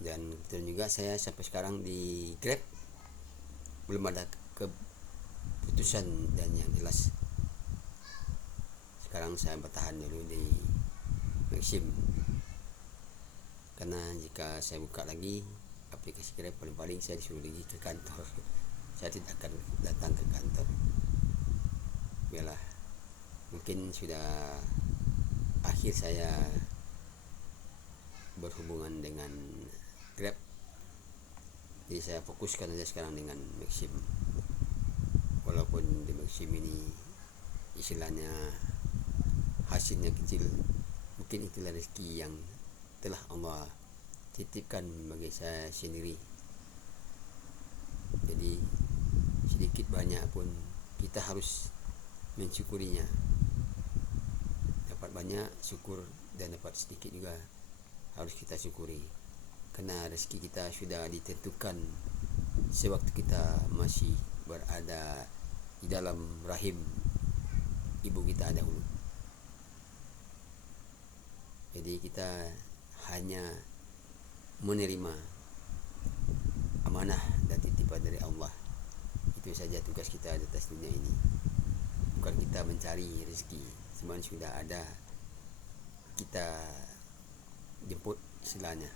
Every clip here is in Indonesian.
Dan kebetulan juga saya sampai sekarang di Grab belum ada keputusan dan yang jelas. Sekarang saya bertahan dulu di Maxim, karena jika saya buka lagi aplikasi Grab paling-paling saya disuruh lagi ke kantor. Saya tidak akan datang ke kantor. Biarlah, mungkin sudah akhir saya berhubungan dengan Grab, jadi saya fokuskan aja sekarang dengan Maxim. Walaupun di Maxim ini istilahnya hasilnya kecil, mungkin itulah rezeki yang telah Allah titipkan bagi saya sendiri. Jadi sedikit banyak pun kita harus mensyukurinya. Dapat banyak syukur, dan dapat sedikit juga harus kita syukuri, karena rezeki kita sudah ditentukan sewaktu kita masih berada di dalam rahim ibu kita dahulu. Jadi kita hanya menerima amanah dan titipan dari Allah. Itu saja tugas kita di atas dunia ini. Bukan kita mencari rezeki, semua sudah ada, kita jemput istilahnya.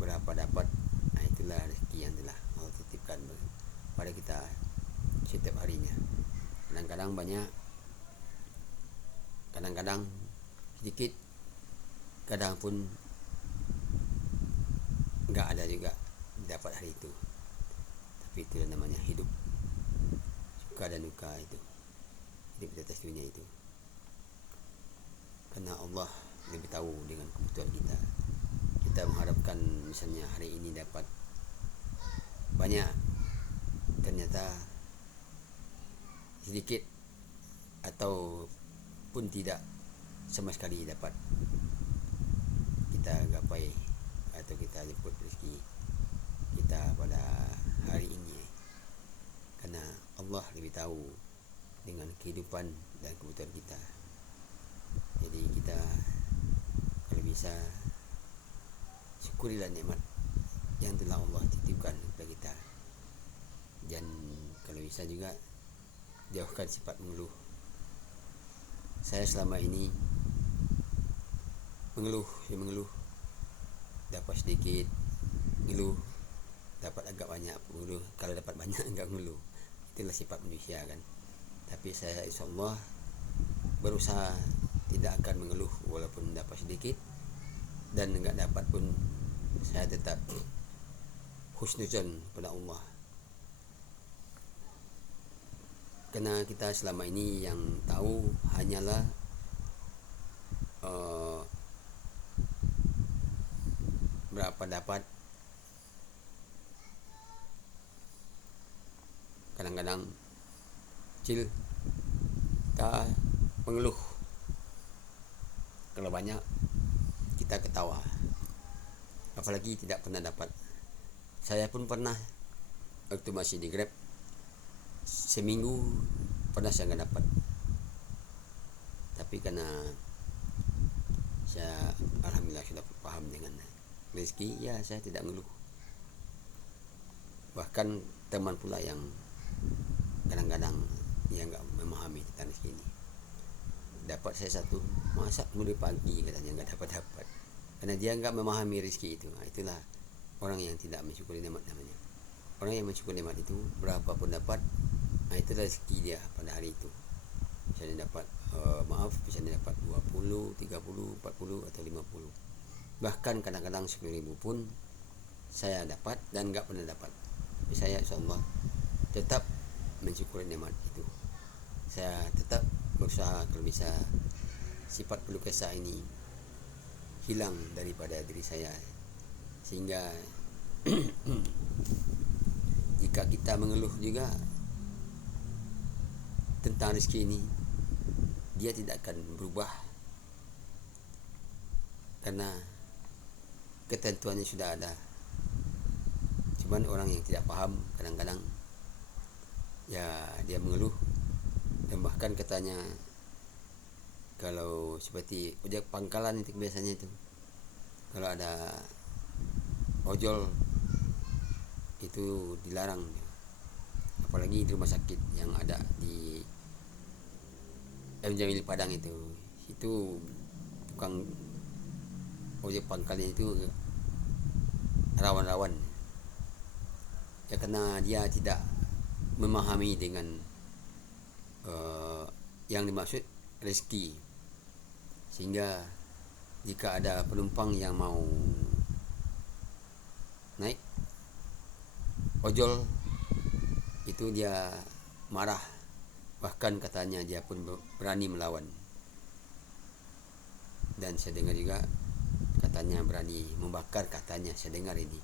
Berapa dapat, nah itulah rezeki yang telah Allah titipkan pada kita setiap harinya. Kadang-kadang banyak, kadang-kadang sedikit, kadang pun nggak ada juga dapat hari itu. Tapi itulah namanya hidup, suka dan duka itu, hidup di atas dunia itu. Karena Allah lebih tahu dengan kebutuhan kita. Kita mengharapkan misalnya hari ini dapat banyak, ternyata sedikit atau pun tidak sama sekali dapat kita gapai atau kita jemput rezeki kita pada hari ini. Karena Allah lebih tahu dengan kehidupan dan kebutuhan kita. Jadi kita kalau bisa syukurilah nikmat yang telah Allah titipkan kepada kita. Dan kalau bisa juga jauhkan sifat mengeluh. Saya selama ini mengeluh, dapat sedikit ngeluh, dapat agak banyak mengeluh, kalau dapat banyak enggak mengeluh. Itulah sifat manusia kan. Tapi saya insyaallah berusaha tidak akan mengeluh, walaupun dapat sedikit dan enggak dapat pun saya tetap husnuzon pada Allah. Karena kita selama ini yang tahu hanyalah berapa dapat. Kadang-kadang kecil kita mengeluh, kalau banyak kita ketawa, apalagi tidak pernah dapat. Saya pun pernah waktu masih di Grab, seminggu pernah saya nggak dapat. Tapi karena saya alhamdulillah sudah paham dengan rezeki, ya saya tidak mengeluh. Bahkan teman pula yang kadang-kadang dia nggak memahami tentang rezeki ini. Dapat saya satu, masa mulai pagi katanya nggak dapat, karena dia nggak memahami rezeki itu. Nah, itulah orang yang tidak mensyukuri nikmat namanya. Orang yang mensyukuri nikmat itu berapapun dapat, nah itu rezeki dia pada hari itu. Misalnya dapat misalnya dapat 20, 30, 40 atau 50. Bahkan kadang-kadang 10.000 pun saya dapat dan enggak pernah dapat. Tapi saya insyaallah tetap mensyukuri nikmat itu. Saya tetap berusaha kalau bisa sifat peluh kesah ini hilang daripada diri saya, sehingga jika kita mengeluh juga tentang rezeki ini, dia tidak akan berubah, karena ketentuannya sudah ada. Cuman orang yang tidak paham kadang-kadang ya dia mengeluh, dan bahkan katanya kalau seperti ojek pangkalan itu biasanya itu, kalau ada ojol itu dilarang, apalagi di rumah sakit yang ada di M Jamil Padang itu tukang ojek pangkalnya itu rawan-rawan ya, karena dia tidak memahami dengan yang dimaksud rezeki, sehingga jika ada penumpang yang mau naik ojol itu dia marah, bahkan katanya dia pun berani melawan. Dan saya dengar juga katanya berani membakar, katanya saya dengar ini.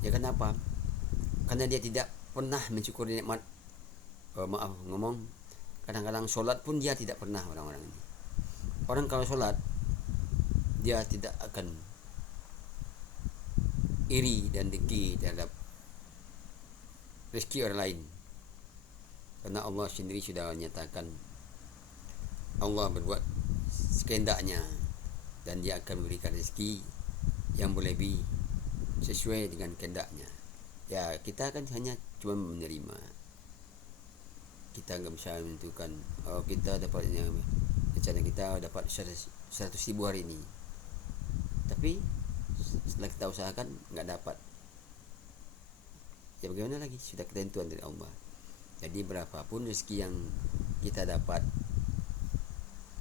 Ya kenapa? Karena dia tidak pernah mensyukuri nikmat. Maaf ngomong, kadang-kadang sholat pun dia tidak pernah. Orang-orang ini, orang kalau sholat dia tidak akan iri dan dengki terhadap rezeki orang lain, karena Allah sendiri sudah menyatakan Allah berbuat sekehendaknya dan dia akan memberikan rezeki yang berlebih sesuai dengan kehendaknya. Ya kita kan hanya cuma menerima, kita nggak bisa menentukan kita dapatnya, rencana kita dapat 100.000 hari ini, tapi setelah kita usahakan nggak dapat, ya bagaimana lagi, sudah ketentuan dari Allah. Jadi berapapun rezeki yang kita dapat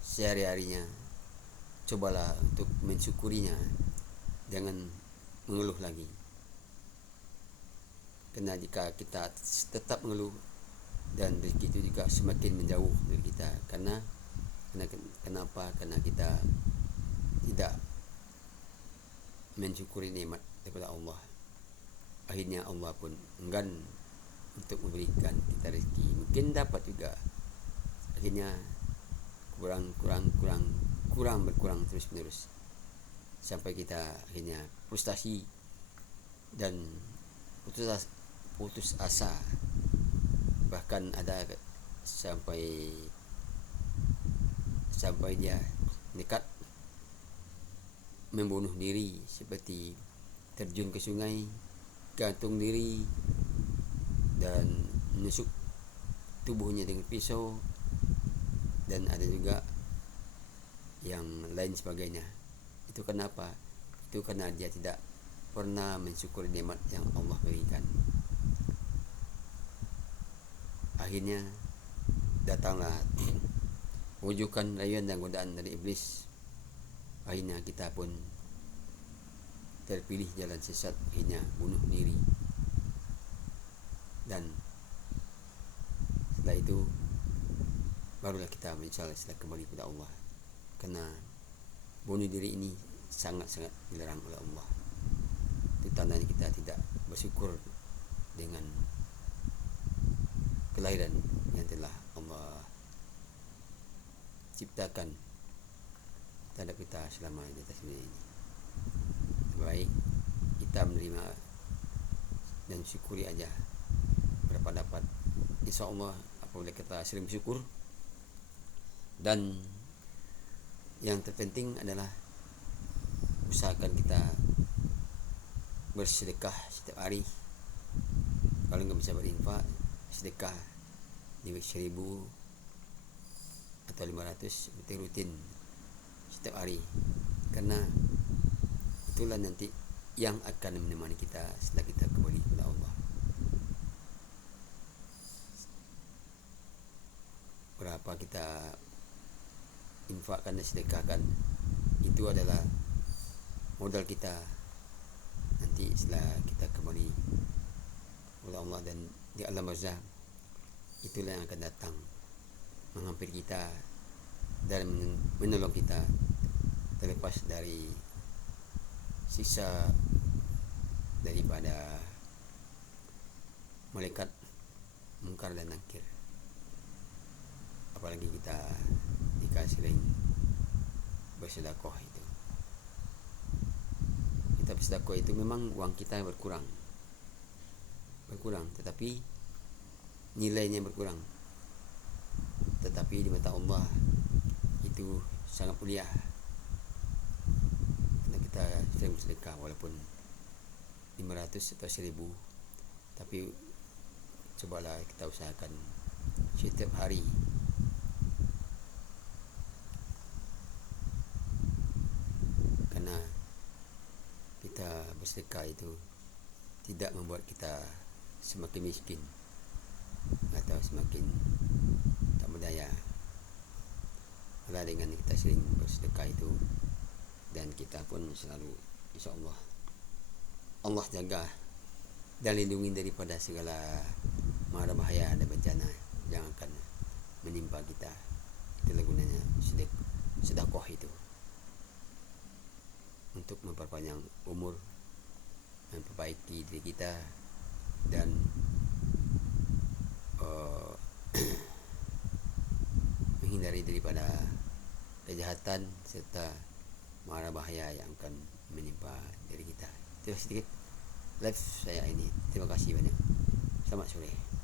sehari-harinya, cobalah untuk mensyukurinya, jangan mengeluh lagi. Karena jika kita tetap mengeluh, dan rezeki itu juga semakin menjauh dari kita. Kenapa? Karena kita tidak mensyukuri nikmat daripada Allah. Akhirnya Allah pun enggan untuk memberikan kita rezeki. Mungkin dapat juga, akhirnya berkurang terus menerus, sampai kita akhirnya frustasi dan putus asa. Bahkan ada sampai dia nekat membunuh diri, seperti terjun ke sungai, gantung diri, dan menusuk tubuhnya dengan pisau, dan ada juga yang lain sebagainya. Itu kenapa? Itu karena dia tidak pernah mensyukuri nikmat yang Allah berikan. Akhirnya datanglah wujukan, rayuan dan godaan dari iblis. Akhirnya kita pun terpilih jalan sesat, akhirnya bunuh diri. Dan setelah itu barulah kita menyesal setelah kembali kepada Allah. Karena bunuh diri ini sangat-sangat dilarang oleh Allah. Itu tandanya kita tidak bersyukur dengan kelahiran yang telah Allah ciptakan terhadap kita selama di atas dunia ini. Baik kita menerima dan syukuri aja berapa dapat. Insya Allah apabila kita sering bersyukur, dan yang terpenting adalah usahakan kita bersedekah setiap hari. Kalau nggak bisa berinfak, sedekah di 1.000 atau 500 itu rutin setiap hari, karena itulah nanti yang akan menemani kita setelah kita kembali kepada Allah. Berapa kita infakkan dan sedekahkan, itu adalah modal kita nanti setelah kita kembali kepada Allah, dan di alam barzah itulah yang akan datang menghampiri kita dan menolong kita terlepas dari siksa daripada malaikat mungkar dan nakir. Apalagi kita jika sering bersedekah itu. Kita bersedekah itu memang uang kita berkurang, tetapi nilainya berkurang. Tetapi di mata Allah itu sangat mulia, karena kita sering bersedekah walaupun 500 atau 1000, tapi cobalah kita usahakan setiap hari. Karena kita bersedekah itu tidak membuat kita semakin miskin atau semakin tak berdaya. Malah dengan kita sering bersedekah itu, dan kita pun selalu, insya Allah jaga dan lindungi daripada segala mara bahaya dan bencana yang akan menimpa kita. Itulah gunanya sedekah itu, untuk memperpanjang umur, memperbaiki diri kita, dan menghindari daripada kejahatan serta mara bahaya yang akan menimpa diri kita. Itu sedikit live saya ini. Terima kasih banyak. Selamat sore.